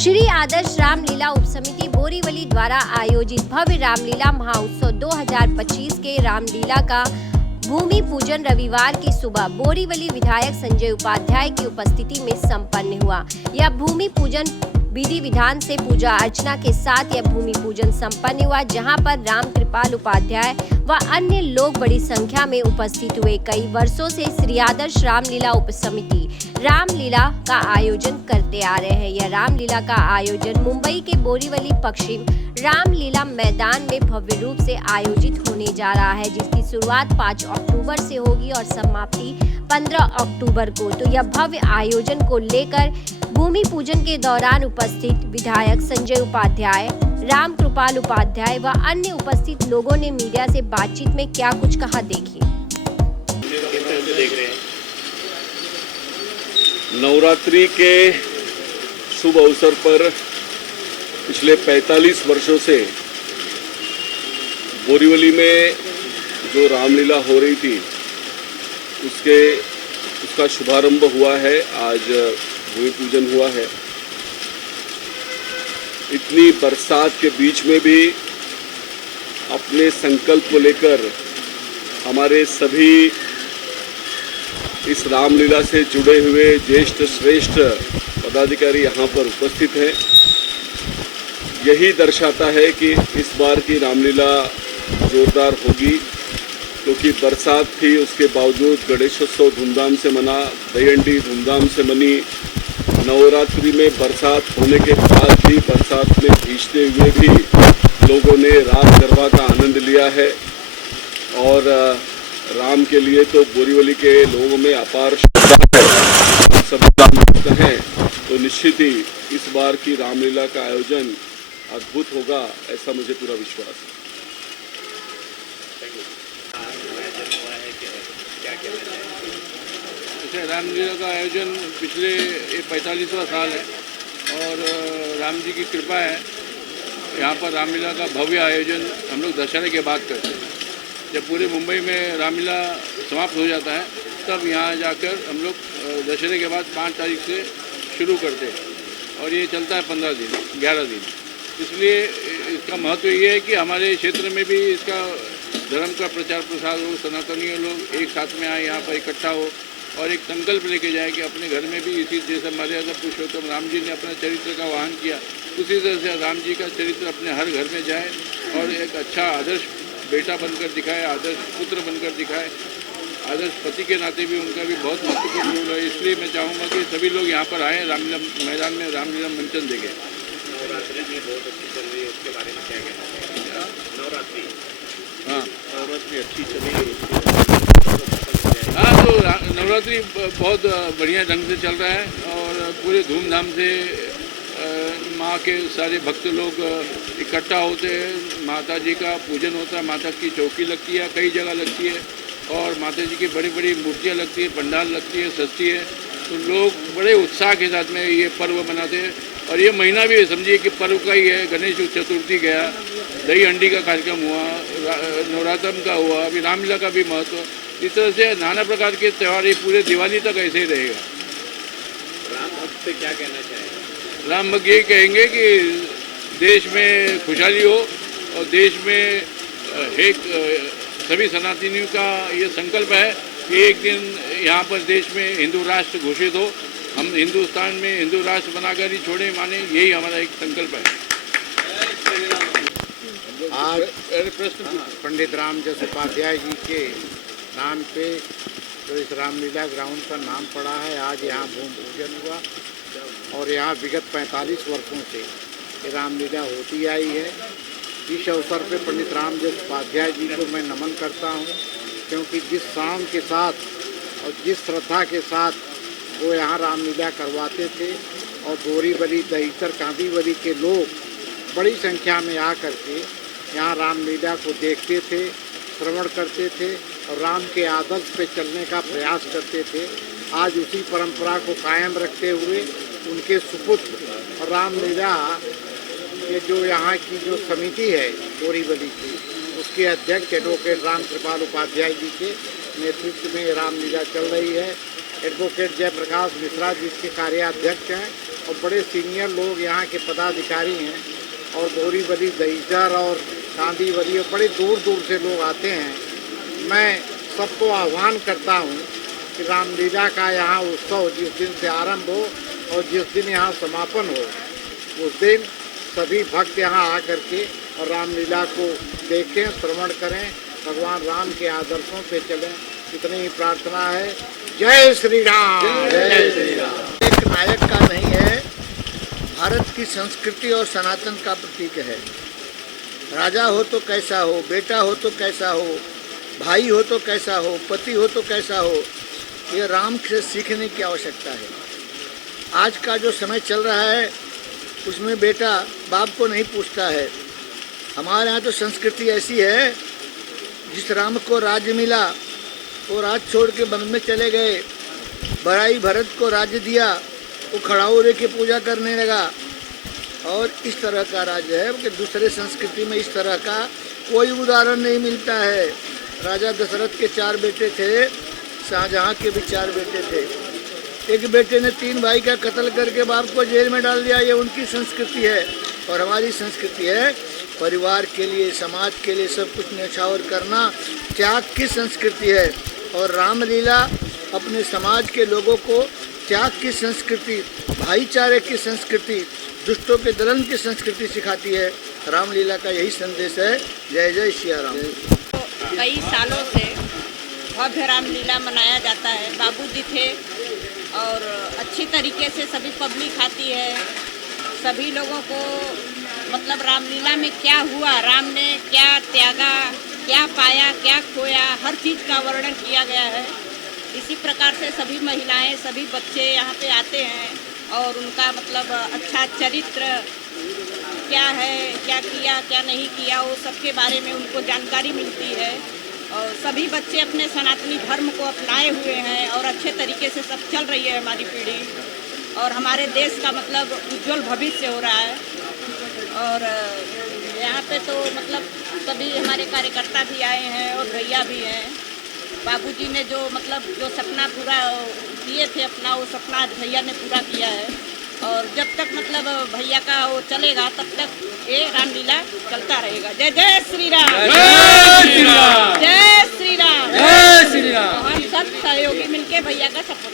श्री आदर्श रामलीला उपसमिति बोरीवली द्वारा आयोजित भव्य रामलीला महोत्सव 2025 के रामलीला का भूमि पूजन रविवार की सुबह बोरीवली विधायक संजय उपाध्याय की उपस्थिति में संपन्न हुआ। यह भूमि पूजन विधि विधान से पूजा अर्चना के साथ यह भूमि पूजन संपन्न हुआ, जहां पर रामकृपाल उपाध्याय व अन्य लोग बड़ी संख्या में उपस्थित हुए। कई वर्षों से श्री आदर्श रामलीला उपसमिति रामलीला का आयोजन करते आ रहे हैं। यह रामलीला का आयोजन मुंबई के बोरीवली पश्चिम रामलीला मैदान में भव्य रूप से आयोजित होने जा रहा है, जिसकी शुरुआत 5 अक्टूबर से होगी और समाप्ति 15 अक्टूबर को। तो यह भव्य आयोजन को लेकर भूमि पूजन के दौरान उपस्थित विधायक संजय उपाध्याय, रामकृपाल उपाध्याय व अन्य उपस्थित लोगों ने मीडिया से बातचीत में क्या कुछ कहा, देखिए। नवरात्रि के शुभ अवसर पर पिछले 45 वर्षों से बोरीवली में जो रामलीला हो रही थी उसका शुभारंभ हुआ है। आज भूमि पूजन हुआ है। इतनी बरसात के बीच में भी अपने संकल्प को लेकर हमारे सभी इस रामलीला से जुड़े हुए ज्येष्ठ श्रेष्ठ पदाधिकारी यहाँ पर उपस्थित हैं। यही दर्शाता है कि इस बार की रामलीला जोरदार होगी, क्योंकि बरसात थी, उसके बावजूद गणेशोत्सव धूमधाम से मना, दहीहंडी धूमधाम से मनी। नवरात्रि में बरसात होने के बाद भी बरसात में भीगते हुए भी लोगों ने रास गरबा का आनंद लिया है। और राम के लिए तो बोरीवली के लोगों में अपार श्रद्धा है। सभी रामभक्त हैं, तो निश्चित ही इस बार की रामलीला का आयोजन अद्भुत होगा, ऐसा मुझे पूरा विश्वास है। रामलीला का आयोजन पिछले 45वां साल है और राम जी की कृपा है। यहाँ पर रामलीला का भव्य आयोजन हम लोग दशहरे के बाद करते हैं। जब पूरे मुंबई में रामलीला समाप्त हो जाता है तब यहाँ जाकर हम लोग दशहरे के बाद 5 तारीख से शुरू करते हैं और ये चलता है 15 दिन 11 दिन। इसलिए इसका महत्व ये है कि हमारे क्षेत्र में भी इसका धर्म का प्रचार प्रसार हो, सनातनीय लोग एक साथ में आए, यहाँ पर इकट्ठा हो और एक संकल्प लेके जाए कि अपने घर में भी इसी जैसे मर्यादा पुरुषोत्तम राम जी ने अपना चरित्र का वहन किया, उसी तरह से राम जी का चरित्र अपने हर घर में जाए और एक अच्छा आदर्श बेटा बनकर दिखाए, आदर्श पुत्र बनकर दिखाए। आदर्श पति के नाते भी उनका भी बहुत महत्वपूर्ण रोल है। इसलिए मैं चाहूँगा कि सभी लोग यहाँ पर आएँ, रामलीला मैदान में रामलीला मंचन देखें। नवरात्रि भी बहुत अच्छी चल रही है, उसके बारे में क्या कहना चाहिए? नवरात्रि, हाँ, नवरात्रि अच्छी चली है। हाँ, तो नवरात्रि बहुत बढ़िया ढंग से चल रहा है और पूरे धूमधाम से माँ के सारे भक्त लोग इकट्ठा होते हैं। माता जी का पूजन होता है, माता की चौकी लगती है, कई जगह लगती है और माता जी की बड़ी बड़ी मूर्तियाँ लगती है, पंडाल लगती है, सजती है। तो लोग बड़े उत्साह के साथ में ये पर्व मनाते हैं और ये महीना भी समझिए कि पर्व का ही है। गणेश चतुर्थी गया, दही हंडी का कार्यक्रम हुआ, नवरात्र का हुआ, अभी रामलीला का भी महत्व। इस तरह से नाना प्रकार के त्यौहार ये पूरे दिवाली तक ऐसे ही रहेगा। राम भक्त से क्या कहना चाहिए? राम भक्त ये कहेंगे कि देश में खुशहाली हो और देश में एक सभी सनातनियों का ये संकल्प है कि एक दिन यहाँ पर देश में हिंदू राष्ट्र घोषित हो, हम हिंदुस्तान में हिंदू राष्ट्र बनाकर ही छोड़े माने, यही हमारा एक संकल्प है। आज पंडित रामजस उपाध्याय जी के नाम पे जो इस रामलीला ग्राउंड का नाम पड़ा है, आज यहाँ भूमि पूजन हुआ और यहाँ विगत 45 वर्षों से ये रामलीला होती आई है। इस अवसर पे पंडित रामजस उपाध्याय जी को मैं नमन करता हूँ, क्योंकि जिस शान के साथ और जिस श्रद्धा के साथ वो यहाँ रामलीला करवाते थे और बोरीवली, दहीसर, कांदीवली के लोग बड़ी संख्या में आ करके यहाँ रामलीला को देखते थे, श्रवण करते थे और राम के आदर्श पे चलने का प्रयास करते थे। आज उसी परंपरा को कायम रखते हुए उनके सुपुत्र और रामलीला के जो यहाँ की जो समिति है बोरीवली की, उसके अध्यक्ष एडवोकेट रामकृपाल उपाध्याय जी के नेतृत्व में रामलीला चल रही है। एडवोकेट जयप्रकाश मिश्रा जी इसके कार्याध्यक्ष हैं और बड़े सीनियर लोग यहाँ के पदाधिकारी हैं, और बोरीवली, दहीसर और कांदीवली और बड़े दूर दूर से लोग आते हैं। मैं सबको आह्वान करता हूँ कि रामलीला का यहाँ उत्सव जिस दिन से आरंभ हो और जिस दिन यहाँ समापन हो, उस दिन सभी भक्त यहाँ आकर के और रामलीला को देखें, श्रवण करें, भगवान राम के आदर्शों पे चलें। इतनी ही प्रार्थना है। जय श्री राम। जय श्री राम। एक नायक का नहीं है, भारत की संस्कृति और सनातन का प्रतीक है। राजा हो तो कैसा हो, बेटा हो तो कैसा हो, भाई हो तो कैसा हो, पति हो तो कैसा हो, ये राम से सीखने की आवश्यकता है। आज का जो समय चल रहा है उसमें बेटा बाप को नहीं पूछता है। हमारे यहाँ तो संस्कृति ऐसी है, जिस राम को राज्य मिला वो राज छोड़ के वन में चले गए। भाई भरत को राज्य दिया, वो खड़ाउरे की पूजा करने लगा। और इस तरह का राज्य है कि दूसरे संस्कृति में इस तरह का कोई उदाहरण नहीं मिलता है। राजा दशरथ के 4 बेटे थे, शाहजहाँ के भी 4 बेटे थे। एक बेटे ने 3 भाई का कत्ल करके बाप को जेल में डाल दिया। ये उनकी संस्कृति है। और हमारी संस्कृति है परिवार के लिए, समाज के लिए सब कुछ न्यौछावर करना, त्याग की संस्कृति है। और रामलीला अपने समाज के लोगों को त्याग की संस्कृति, भाईचारे की संस्कृति, दुष्टों के दलन की संस्कृति सिखाती है। रामलीला का यही संदेश है। जय जय श्री राम। कई सालों से भव्य रामलीला मनाया जाता है। बाबूजी थे और अच्छी तरीके से सभी पब्लिक आती है। सभी लोगों को मतलब रामलीला में क्या हुआ, राम ने क्या त्यागा, क्या पाया, क्या खोया, हर चीज़ का वर्णन किया गया है। इसी प्रकार से सभी महिलाएं, सभी बच्चे यहाँ पे आते हैं और उनका मतलब अच्छा चरित्र क्या है, क्या किया, क्या नहीं किया, वो सबके बारे में उनको जानकारी मिलती है। और सभी बच्चे अपने सनातनी धर्म को अपनाए हुए हैं और अच्छे तरीके से सब चल रही है हमारी पीढ़ी। और हमारे देश का मतलब उज्जवल भविष्य हो रहा है। और यहाँ पे तो मतलब सभी हमारे कार्यकर्ता भी आए हैं और भैया भी हैं। बाबूजी ने जो मतलब जो सपना पूरा किए थे अपना, वो सपना भैया ने पूरा किया है। और जब तक मतलब भैया का वो चलेगा तब तक ये रामलीला चलता रहेगा। जय जय श्री राम। जय श्री राम। जय श्री राम। जय श्री राम। हम सब सहयोगी मिलके भैया का सपोर्ट